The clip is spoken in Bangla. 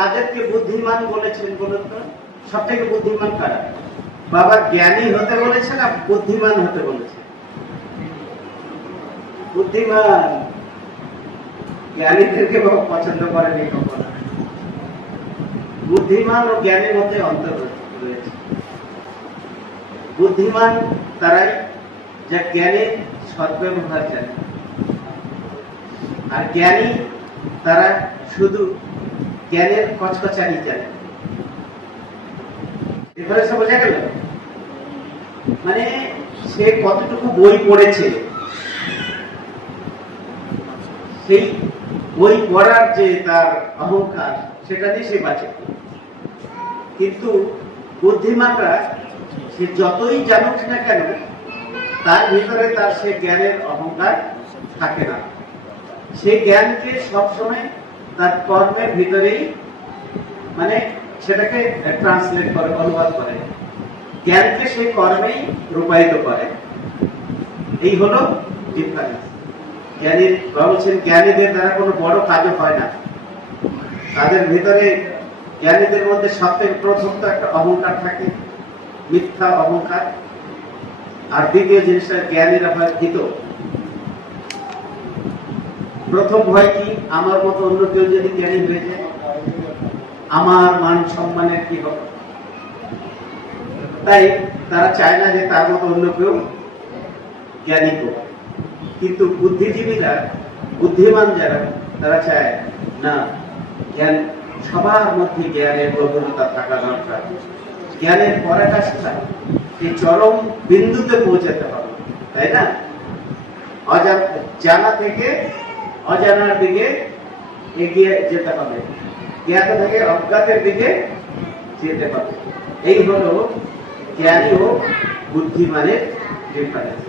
কাদেরকে বুদ্ধিমান বলেছেন বলুন তো? সব থেকে বুদ্ধিমান কারা? বাবা জ্ঞানী হতে বলেছে না বুদ্ধিমান হতে বলেছে বুদ্ধিমান। জ্ঞানীদেরকে বাবা পছন্দ করেনি কখনো বুদ্ধিমান ও জ্ঞানীর মধ্যে অন্তর রয়েছে। বুদ্ধিমান তারাই যা জ্ঞানের সদ্ব্যবহার জানে। আর জ্ঞানী তারা শুধু জ্ঞানের কচকচানি জানে। বোঝা গেল মানে সে কতটুকু বই পড়েছে, সেই বই পড়ার যে তার অহংকার, সেটা দিয়ে সে বাঁচে। কিন্তু বুদ্ধিমানরা সে যতই জানুক না কেন, তার ভিতরে তার সে জ্ঞানের অহংকার থাকে না। সে জ্ঞানকে সবসময় তার কর্মের ভিতরেই মানে সেটাকে ট্রান্সলেট করে, অনুবাদ করে। জ্ঞানকে সেই কর্মেই রূপায়িত করে। এই হলো ডিফারেন্স জ্ঞানীর বলছেন জ্ঞানীদের দ্বারা কোনো বড় কাজও হয় না। তাদের ভিতরে জ্ঞানীদের মধ্যে সবথেকে প্রথম তো একটা অহংকার থাকে, মিথ্যা অহংকার। আর দ্বিতীয় জিনিসটা জ্ঞানীরা হয় ভীত। প্রথম ভয় কি? আমার মতো অন্য কেউ যদি জ্ঞানী হয়ে যায়, আমার মান সম্মানের কি হবে? তাই তারা চায় না যে তার মতো অন্য কেউ জ্ঞানী হোক। কিন্তু বুদ্ধিজীবীরা, বুদ্ধিমান যারা, তারা চায়, না, জ্ঞান, সবার মধ্যে জ্ঞানের গভীরতা থাকা দরকার। জ্ঞানের পরাকাষ্ঠা এই চরম বিন্দুতে পৌঁছাতে হবে। তাই না? অজানা জানা থেকে অজানার দিকে এগিয়ে যেতে হবে। জ্ঞাত থেকে অজ্ঞাতের দিকে যেতে হবে। এই হলো জ্ঞানী ও বুদ্ধিমানের ডিফারেন্স